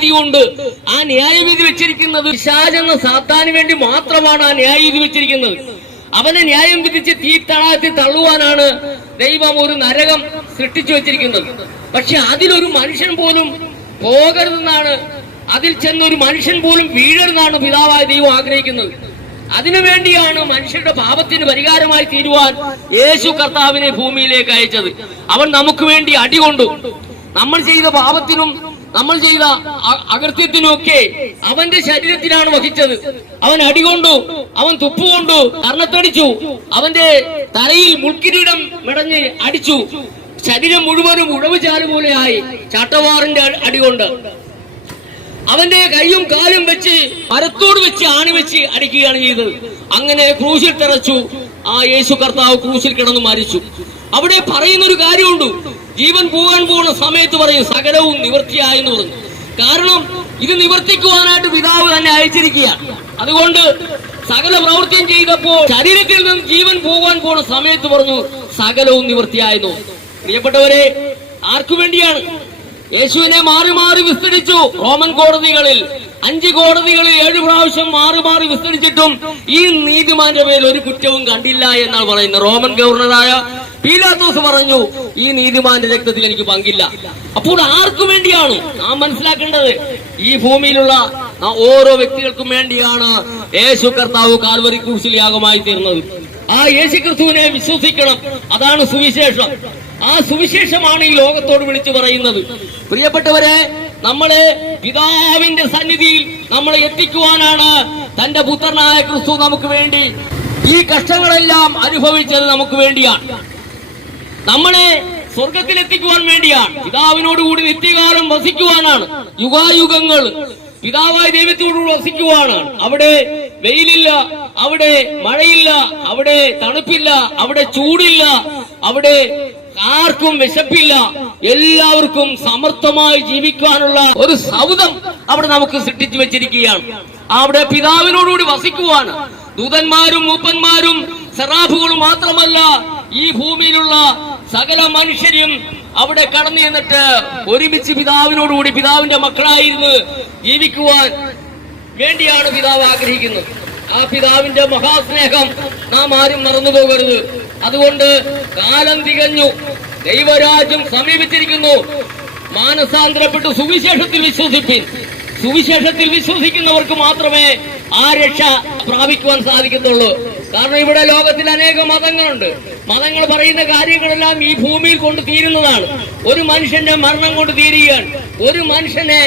ന്യായവിധിയുണ്ട്. ആ ന്യായവിധി വെച്ചിരിക്കുന്നത് പിശാചെന്ന സാത്താന് വേണ്ടി മാത്രമാണ് ആ ന്യായവിധി വെച്ചിരിക്കുന്നത്. അവനെ ന്യായം വിധിച്ച് തീത്തടാകത്തിൽ തള്ളുവാനാണ് ദൈവം ഒരു നരകം സൃഷ്ടിച്ചു വെച്ചിരിക്കുന്നത്. പക്ഷെ അതിലൊരു മനുഷ്യൻ പോലും പോകരുതെന്നാണ്, അതിൽ ചെന്നൊരു മനുഷ്യൻ പോലും വീഴരുതെന്നാണ് പിതാവായ ദൈവം ആഗ്രഹിക്കുന്നത്. അതിനുവേണ്ടിയാണ് മനുഷ്യരുടെ പാപത്തിന് പരിഹാരമായി തീരുവാൻ യേശു കർത്താവിനെ ഭൂമിയിലേക്ക് അയച്ചത്. അവൻ നമുക്ക് വേണ്ടി അടികൊണ്ടു. നമ്മൾ ചെയ്ത പാപത്തിനും നമ്മൾ ചെയ്ത അകൃത്യത്തിനുമൊക്കെ അവന്റെ ശരീരത്തിലാണ് വഹിച്ചത്. അവൻ അടികൊണ്ടു, അവൻ തുപ്പുകൊണ്ടു, കർണത്തടിച്ചു, അവന്റെ തലയിൽ മുൾക്കിരീടം മെടഞ്ഞ് അടിച്ചു. ശരീരം മുഴുവനും ഉഴവുചാല് പോലെയായി ചാട്ടവാറിന്റെ അടികൊണ്ട്. അവന്റെ കൈയും കാലും വെച്ച് മരത്തോട് വെച്ച് ആണി വെച്ച് അടിക്കുകയാണ് ചെയ്തത്. അങ്ങനെ ക്രൂശിൽ തറച്ചു. ആ യേശു കർത്താവ് ക്രൂശിൽ കിടന്നു മരിച്ചു. അവിടെ പറയുന്നൊരു കാര്യമുണ്ട്. ജീവൻ പോകാൻ പോകുന്ന സമയത്ത് പറയും സകലവും നിവൃത്തിയായെന്ന് പറഞ്ഞു. കാരണം ഇത് നിവർത്തിക്കുവാനായിട്ട് പിതാവ് തന്നെ അയച്ചിരിക്കുകയാണ്. അതുകൊണ്ട് സകല പ്രവൃത്തിയും ചെയ്തപ്പോൾ ശരീരത്തിൽ നിന്ന് ജീവൻ പോകാൻ പോകുന്ന സമയത്ത് പറഞ്ഞു സകലവും നിവൃത്തിയായെന്നു. പ്രിയപ്പെട്ടവരെ, ആർക്കു വേണ്ടിയാണ്? യേശുവിനെ മാറി മാറി വിസ്തരിച്ചു. റോമൻ കോടതികളിൽ 5 കോടതികളിൽ 7 പ്രാവശ്യം മാറി മാറി വിസ്തരിച്ചിട്ടും ഈ നീതിമാന്റെ മേൽ ഒരു കുറ്റവും കണ്ടില്ല എന്നാണ് പറയുന്നത്. റോമൻ ഗവർണറായ പീലാത്തോസ് പറഞ്ഞു ഈ നീതിമാന്റെ രക്തത്തിൽ എനിക്ക് പങ്കില്ല. അപ്പോൾ ആർക്കു വേണ്ടിയാണ് നാം മനസ്സിലാക്കേണ്ടത്? ഈ ഭൂമിയിലുള്ള ഓരോ വ്യക്തികൾക്കും വേണ്ടിയാണ് യേശു കർത്താവ് കാൽവരി ക്രൂശിൽ യാഗമായി തീർന്നത്. ആ യേശു ക്രിസ്തുവിനെ വിശ്വസിക്കണം. അതാണ് സുവിശേഷം. ആ സുവിശേഷമാണ് ഈ ലോകത്തോട് വിളിച്ചു പറയുന്നത്. പ്രിയപ്പെട്ടവരെ, നമ്മളെ പിതാവിന്റെ സന്നിധിയിൽ നമ്മളെ എത്തിക്കുവാനാണ് തന്റെ പുത്രനായ ക്രിസ്തു നമുക്ക് വേണ്ടി ഈ കഷ്ടങ്ങളെല്ലാം അനുഭവിച്ചത്. നമുക്ക് വേണ്ടിയാണ്. നമ്മളെ സ്വർഗത്തിൽ എത്തിക്കുവാൻ വേണ്ടിയാണ്. പിതാവിനോടുകൂടി നിത്യകാലം വസിക്കുവാനാണ്. യുഗായുഗങ്ങൾ പിതാവായ ദൈവത്തോടുകൂടി വസിക്കുവാനാണ്. അവിടെ വെയിലില്ല, അവിടെ മഴയില്ല, അവിടെ തണുപ്പില്ല, അവിടെ ചൂടില്ല, അവിടെ ആർക്കും വിശപ്പില്ല. എല്ലാവർക്കും സമർത്ഥമായി ജീവിക്കാനുള്ള ഒരു സൗധം അവിടെ നമുക്ക് സൃഷ്ടിച്ചു വെച്ചിരിക്കുകയാണ്. അവിടെ പിതാവിനോടുകൂടി വസിക്കുവാണ്. ദൂതന്മാരും മൂപ്പന്മാരും സെറാഫുകളും മാത്രമല്ല, ഈ ഭൂമിയിലുള്ള സകല മനുഷ്യരും അവിടെ കടന്നു ചെന്നിട്ട് ഒരുമിച്ച് പിതാവിനോടുകൂടി പിതാവിന്റെ മക്കളായിരുന്നു ജീവിക്കുവാൻ വേണ്ടിയാണ് പിതാവ് ആഗ്രഹിക്കുന്നത്. ആ പിതാവിന്റെ മഹാസ്നേഹം നാം ആരും മറന്നു പോകരുത്. അതുകൊണ്ട് കാലം തികഞ്ഞു, ദൈവരാജ്യം സമീപിച്ചിരിക്കുന്നു. മാനസാന്തരപ്പെട്ട് സുവിശേഷത്തിൽ വിശ്വസിപ്പിൻ. സുവിശേഷത്തിൽ വിശ്വസിക്കുന്നവർക്ക് മാത്രമേ ആ രക്ഷ പ്രാപിക്കുവാൻ സാധിക്കത്തുള്ളൂ. കാരണം ഇവിടെ ലോകത്തിൽ അനേക മതങ്ങളുണ്ട്. മതങ്ങൾ പറയുന്ന കാര്യങ്ങളെല്ലാം ഈ ഭൂമിയിൽ കൊണ്ട് തീരുന്നതാണ്. ഒരു മനുഷ്യന്റെ മരണം കൊണ്ട് തീരുകയാണ്. ഒരു മനുഷ്യനെ